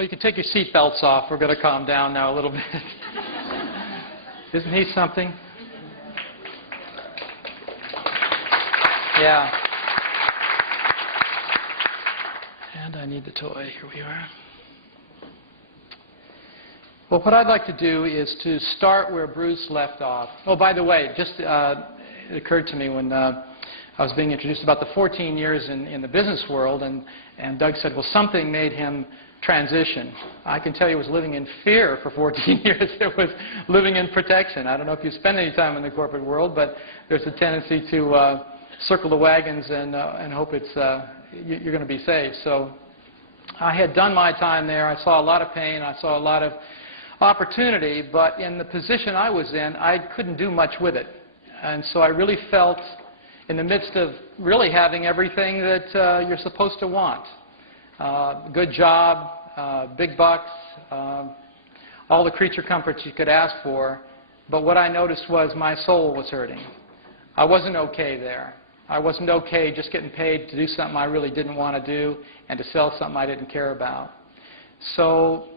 Well, you can take your seat belts off. We're going to calm down now a little bit. Isn't he something? Yeah. And I need the toy. Here we are. Well, what I'd like to do is to start where Bruce left off. Oh, by the way, just it occurred to me when I was being introduced about the 14 years in the business world, and Doug said, well, something made him transition. I can tell you it was living in fear for 14 years. It was living in protection. I don't know if you spend any time in the corporate world, but there's a tendency to circle the wagons and hope it's you're going to be safe. So I had done my time there. I saw a lot of pain. I saw a lot of opportunity, but in the position I was in, I couldn't do much with it. And so I really felt in the midst of really having everything that you're supposed to want. Good job, big bucks, all the creature comforts you could ask for. But what I noticed was my soul was hurting. I wasn't okay there. I wasn't okay just getting paid to do something I really didn't want to do and to sell something I didn't care about. So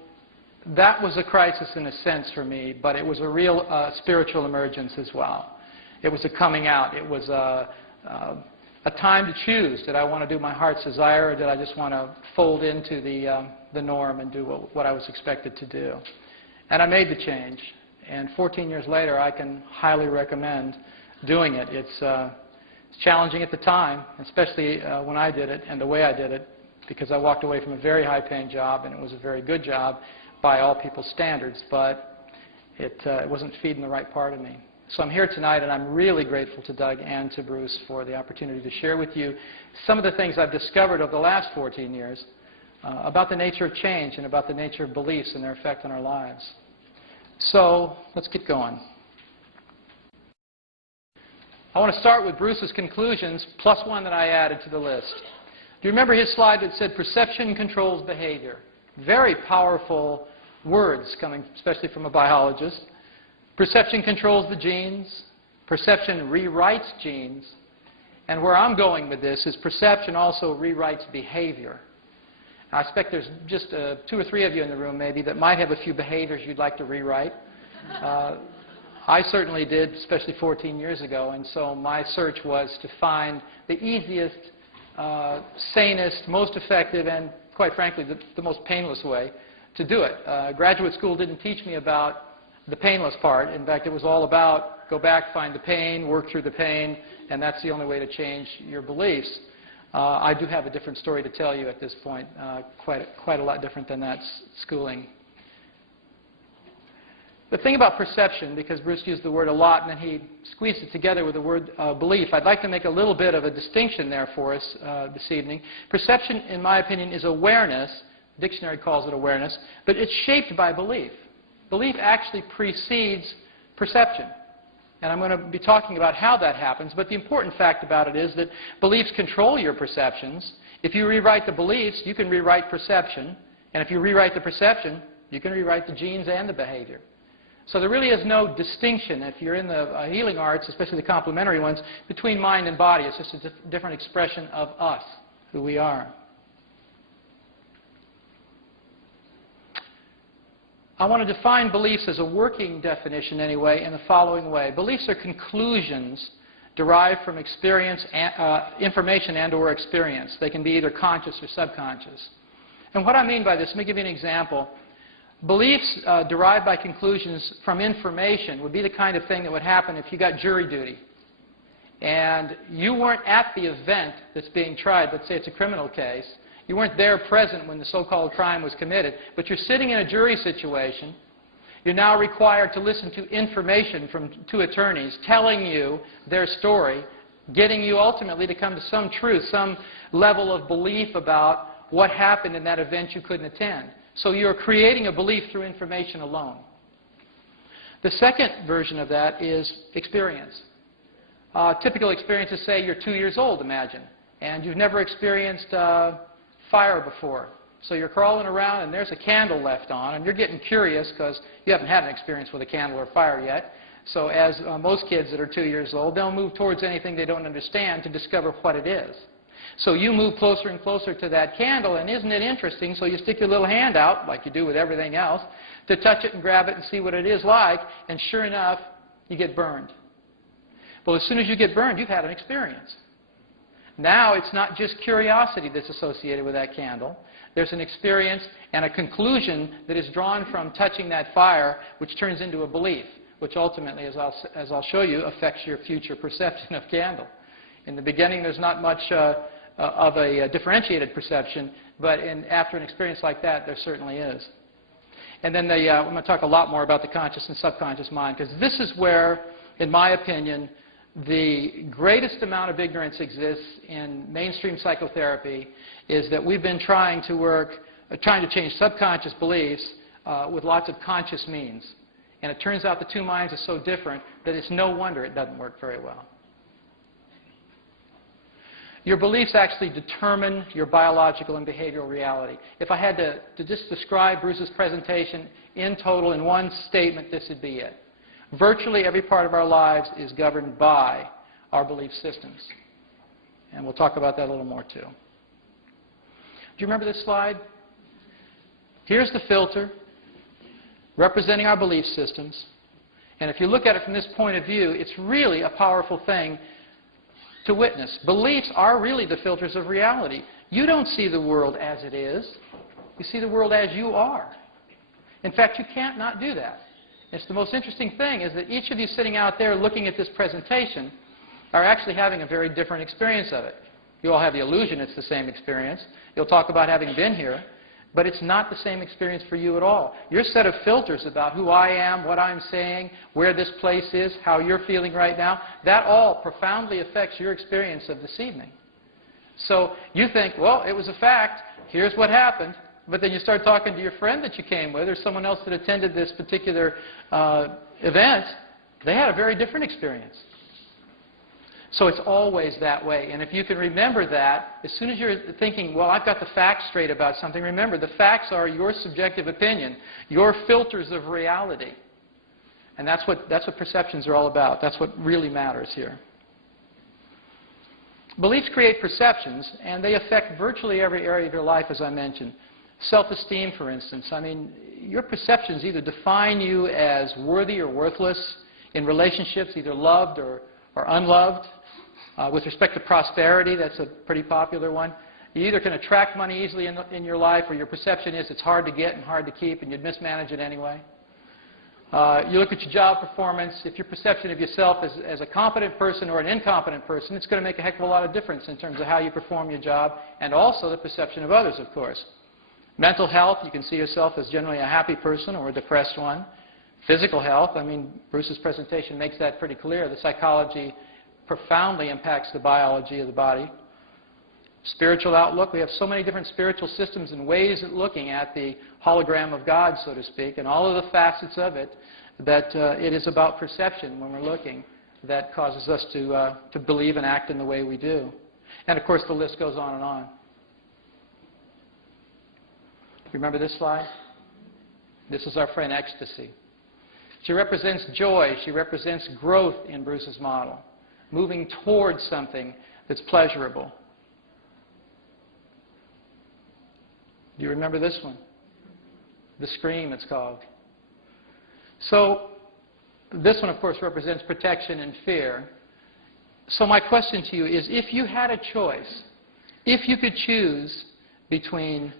that was a crisis in a sense for me, but it was a real spiritual emergence as well. It was a coming out. It was a time to choose. Did I want to do my heart's desire, or did I just want to fold into the norm and do what I was expected to do? And I made the change. And 14 years later, I can highly recommend doing it. It's challenging at the time, especially when I did it and the way I did it, because I walked away from a very high-paying job, and it was a very good job by all people's standards, but it wasn't feeding the right part of me. So I'm here tonight, and I'm really grateful to Doug and to Bruce for the opportunity to share with you some of the things I've discovered over the last 14 years about the nature of change and about the nature of beliefs and their effect on our lives. So let's get going. I want to start with Bruce's conclusions, plus one that I added to the list. Do you remember his slide that said perception controls behavior? Very powerful words coming especially from a biologist. Perception controls the genes. Perception rewrites genes. And where I'm going with this is perception also rewrites behavior. I expect there's just 2 or 3 of you in the room maybe that might have a few behaviors you'd like to rewrite. I certainly did, especially 14 years ago, and so my search was to find the easiest, sanest, most effective, and quite frankly, the most painless way to do it. Graduate school didn't teach me about the painless part. In fact, it was all about go back, find the pain, work through the pain, and that's the only way to change your beliefs. I do have a different story to tell you at this point, quite a lot different than that schooling. The thing about perception, because Bruce used the word a lot and then he squeezed it together with the word belief, I'd like to make a little bit of a distinction there for us this evening. Perception, in my opinion, is awareness. The dictionary calls it awareness, but it's shaped by belief. Belief actually precedes perception. And I'm going to be talking about how that happens, but the important fact about it is that beliefs control your perceptions. If you rewrite the beliefs, you can rewrite perception. And if you rewrite the perception, you can rewrite the genes and the behavior. So there really is no distinction, if you're in the healing arts, especially the complementary ones, between mind and body. It's just a different expression of us, who we are. I want to define beliefs as a working definition anyway in the following way. Beliefs are conclusions derived from experience, information and or experience. They can be either conscious or subconscious. And what I mean by this, let me give you an example. Beliefs derived by conclusions from information would be the kind of thing that would happen if you got jury duty and you weren't at the event that's being tried. Let's say it's a criminal case. You weren't there present when the so-called crime was committed, but you're sitting in a jury situation. You're now required to listen to information from 2 attorneys telling you their story, getting you ultimately to come to some truth, some level of belief about what happened in that event you couldn't attend. So you're creating a belief through information alone. The second version of that is experience. Typical experiences, say you're 2 years old, imagine, and you've never experienced fire before. So you're crawling around and there's a candle left on, and you're getting curious because you haven't had an experience with a candle or fire yet. So as most kids that are 2 years old, they'll move towards anything they don't understand to discover what it is. So you move closer and closer to that candle, and isn't it interesting? So you stick your little hand out, like you do with everything else, to touch it and grab it and see what it is like, and sure enough, you get burned. Well, as soon as you get burned, you've had an experience. Now it's not just curiosity that's associated with that candle. There's an experience and a conclusion that is drawn from touching that fire, which turns into a belief, which ultimately, as I'll show you, affects your future perception of candle. In the beginning, there's not much of a differentiated perception, but after an experience like that, there certainly is. And then I'm going to talk a lot more about the conscious and subconscious mind, because this is where, in my opinion, the greatest amount of ignorance exists in mainstream psychotherapy, is that we've been trying to change subconscious beliefs with lots of conscious means. And it turns out the two minds are so different that it's no wonder it doesn't work very well. Your beliefs actually determine your biological and behavioral reality. If I had to just describe Bruce's presentation in total in one statement, this would be it. Virtually every part of our lives is governed by our belief systems. And we'll talk about that a little more too. Do you remember this slide? Here's the filter representing our belief systems. And if you look at it from this point of view, it's really a powerful thing to witness. Beliefs are really the filters of reality. You don't see the world as it is. You see the world as you are. In fact, you can't not do that. It's the most interesting thing is that each of you sitting out there looking at this presentation are actually having a very different experience of it. You all have the illusion it's the same experience. You'll talk about having been here, but it's not the same experience for you at all. Your set of filters about who I am, what I'm saying, where this place is, how you're feeling right now, that all profoundly affects your experience of this evening. So you think, well, it was a fact, here's what happened. But then you start talking to your friend that you came with or someone else that attended this particular event. They had a very different experience. So it's always that way. And if you can remember that, as soon as you're thinking, well, I've got the facts straight about something, remember, the facts are your subjective opinion, your filters of reality. And that's what perceptions are all about. That's what really matters here. Beliefs create perceptions, and they affect virtually every area of your life, as I mentioned. Self-esteem, for instance. I mean, your perceptions either define you as worthy or worthless in relationships, either loved or unloved. With respect to prosperity, that's a pretty popular one. You either can attract money easily in your life, or your perception is it's hard to get and hard to keep, and you'd mismanage it anyway. You look at your job performance. If your perception of yourself as a competent person or an incompetent person, it's going to make a heck of a lot of difference in terms of how you perform your job, and also the perception of others, of course. Mental health, you can see yourself as generally a happy person or a depressed one. Physical health, I mean, Bruce's presentation makes that pretty clear. The psychology profoundly impacts the biology of the body. Spiritual outlook, we have so many different spiritual systems and ways of looking at the hologram of God, so to speak, and all of the facets of it, that it is about perception when we're looking that causes us to believe and act in the way we do. And of course, the list goes on and on. Remember this slide? This is our friend Ecstasy. She represents joy. She represents growth in Bruce's model, moving towards something that's pleasurable. Do you remember this one? The scream, it's called. So this one, of course, represents protection and fear. So my question to you is, if you had a choice, if you could choose between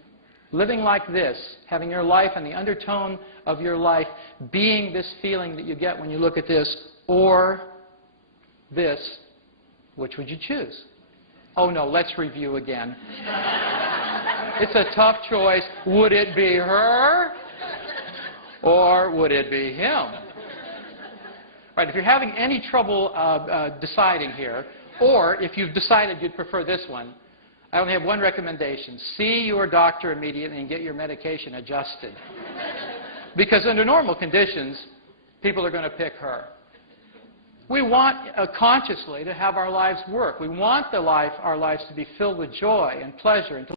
living like this, having your life and the undertone of your life being this feeling that you get when you look at this, or this, which would you choose? Oh no, let's review again. It's a tough choice. Would it be her? Or would it be him? Right, if you're having any trouble deciding here, or if you've decided you'd prefer this one, I only have one recommendation. See your doctor immediately and get your medication adjusted. Because under normal conditions, people are going to pick her. We want consciously to have our lives work. We want our lives to be filled with joy and pleasure and to